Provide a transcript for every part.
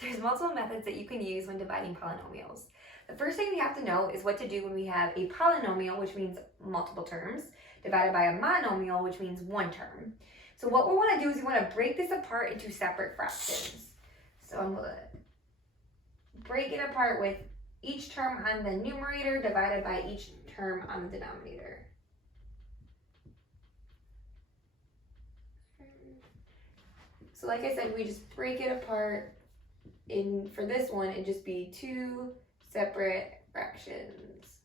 There's multiple methods that you can use when dividing polynomials. The first thing we have to know is what to do when we have a polynomial, which means multiple terms, divided by a monomial, which means one term. So what we want to do is we want to break this apart into separate fractions. So I'm going to break it apart with each term on the numerator divided by each term on the denominator. So like I said, we just break it apart. For this one, it'd just be two separate fractions.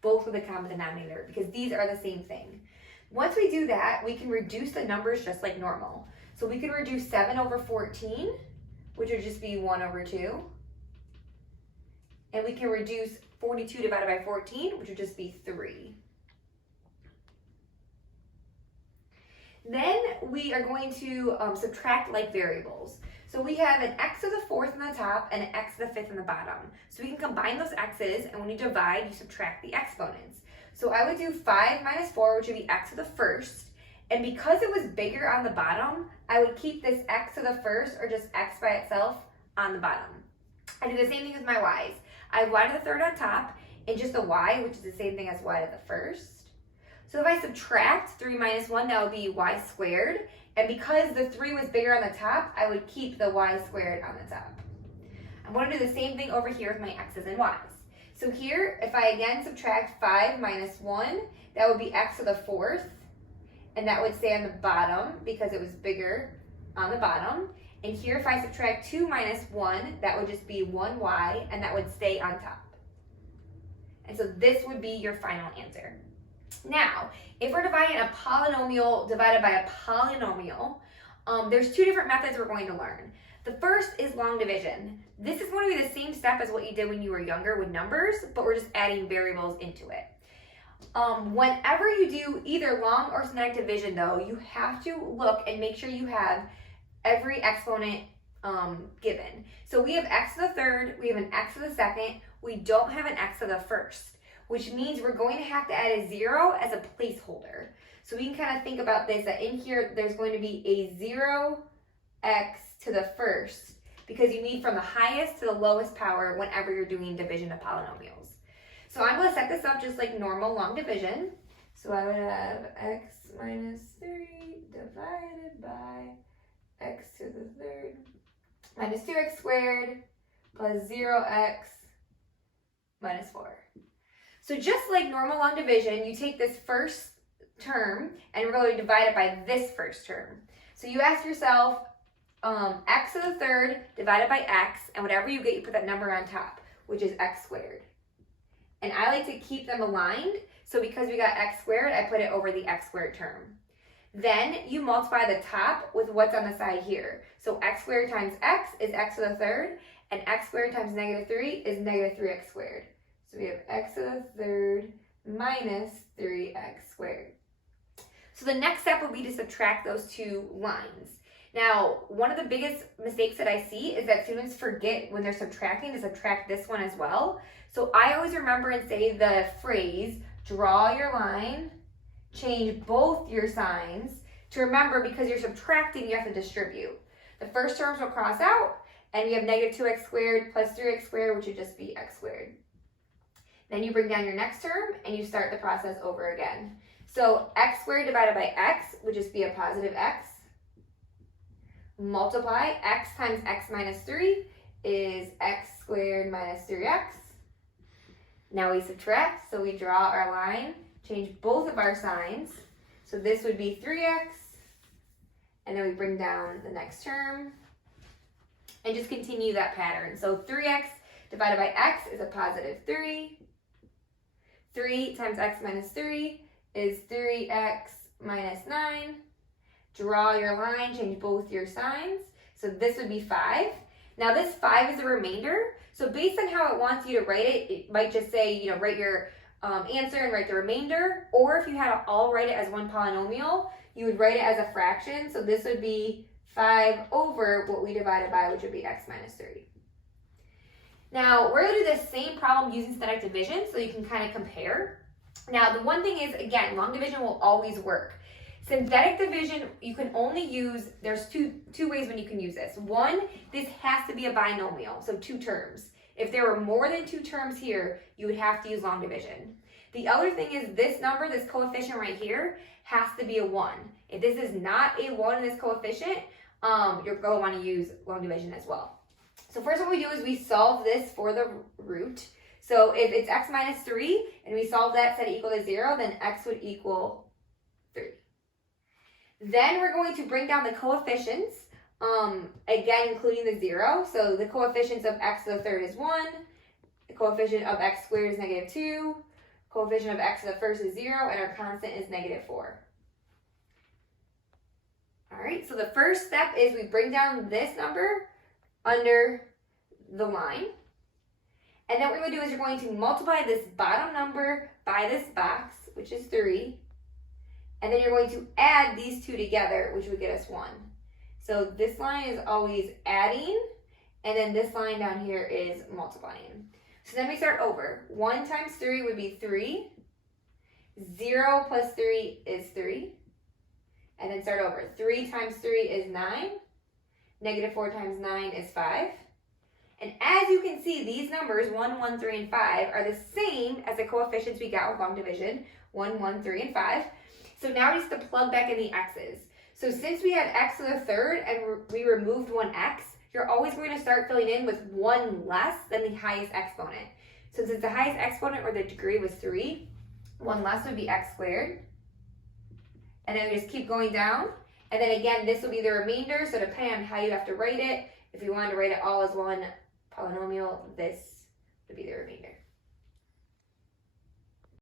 Both with a common denominator, because these are the same thing. Once we do that, we can reduce the numbers just like normal. So we can reduce 7 over 14, which would just be 1 over 2. And we can reduce 42 divided by 14, which would just be 3. Then we are going to subtract like variables. So we have an x to the fourth on the top and an x to the fifth on the bottom. So we can combine those x's, and when you divide, you subtract the exponents. So I would do 5 minus 4, which would be x to the first. And because it was bigger on the bottom, I would keep this x to the first, or just x by itself, on the bottom. I do the same thing with my y's. I have y to the third on top, and just the y, which is the same thing as y to the first. So if I subtract 3 minus 1, that would be y squared. And because the 3 was bigger on the top, I would keep the y squared on the top. I'm going to do the same thing over here with my x's and y's. So here, if I again subtract 5 minus 1, that would be x to the fourth. And that would stay on the bottom because it was bigger on the bottom. And here, if I subtract 2 minus 1, that would just be 1y, and that would stay on top. And so this would be your final answer. Now, if we're dividing a polynomial divided by a polynomial, there's two different methods we're going to learn. The first is long division. This is going to be the same step as what you did when you were younger with numbers, but we're just adding variables into it. Whenever you do either long or systematic division, though, you have to look and make sure you have every exponent given. So we have x to the third, we have an x to the second, we don't have an x to the first, which means we're going to have to add a 0 as a placeholder. So we can kind of think about this, that in here there's going to be a 0x to the first, because you need from the highest to the lowest power whenever you're doing division of polynomials. So I'm going to set this up just like normal long division. So I would have x minus 3 divided by x to the third minus 2x squared plus 0x minus 4. So just like normal long division, you take this first term and we're going to divide it by this first term. So you ask yourself, x to the third divided by x, and whatever you get, you put that number on top, which is x squared. And I like to keep them aligned, so because we got x squared, I put it over the x squared term. Then you multiply the top with what's on the side here. So x squared times x is x to the third, and x squared times negative 3 is negative 3x squared. So we have x to the third minus 3x squared. So the next step will be to subtract those two lines. Now, one of the biggest mistakes that I see is that students forget when they're subtracting to subtract this one as well. So I always remember and say the phrase, draw your line, change both your signs, to remember because you're subtracting, you have to distribute. The first terms will cross out, and you have negative 2x squared plus 3x squared, which would just be x squared. Then you bring down your next term, and you start the process over again. So x squared divided by x would just be a positive x. Multiply x times x minus 3 is x squared minus 3x. Now we subtract, so we draw our line, change both of our signs. So this would be 3x, and then we bring down the next term, and just continue that pattern. So 3x divided by x is a positive 3. 3 times x minus 3 is 3x minus 9. Draw your line, change both your signs. So this would be 5. Now this 5 is a remainder. So based on how it wants you to write it, it might just say, write your answer and write the remainder. Or if you had to all write it as one polynomial, you would write it as a fraction. So this would be 5 over what we divided by, which would be x minus 3. Now we're going to do the same problem using systematic division so you can kind of compare. Now the one thing is, again, long division will always work. Synthetic division, you can only use, there's two ways when you can use this. One, this has to be a binomial, so 2 terms. If there were more than 2 terms here, you would have to use long division. The other thing is this number, this coefficient right here, has to be a 1. If this is not a 1 in this coefficient, you're going to want to use long division as well. So first what we do is we solve this for the root. So if it's x minus 3, and we solve that, set it equal to 0, then x would equal 3. Then we're going to bring down the coefficients, again including the 0. So the coefficients of x to the third is 1, the coefficient of x squared is negative 2, coefficient of x to the first is 0, and our constant is negative 4. All right, so the first step is we bring down this number under the line. And then what we're going to do is you're going to multiply this bottom number by this box, which is 3. And then you're going to add these 2 together, which would get us 1. So this line is always adding, and then this line down here is multiplying. So then we start over. 1 times 3 would be 3. 0 plus 3 is 3. And then start over. 3 times 3 is 9. Negative 4 times 9 is 5. And as you can see, these numbers, 1, 1, 3, and 5, are the same as the coefficients we got with long division, 1, 1, 3, and 5. So now we just have to plug back in the x's. So since we had x to the third and we removed 1x, you're always going to start filling in with 1 less than the highest exponent. So since the highest exponent or the degree was 3, 1 less would be x squared. And then we just keep going down. And then again, this will be the remainder. So depending on how you have to write it, if you wanted to write it all as one polynomial, this would be the remainder.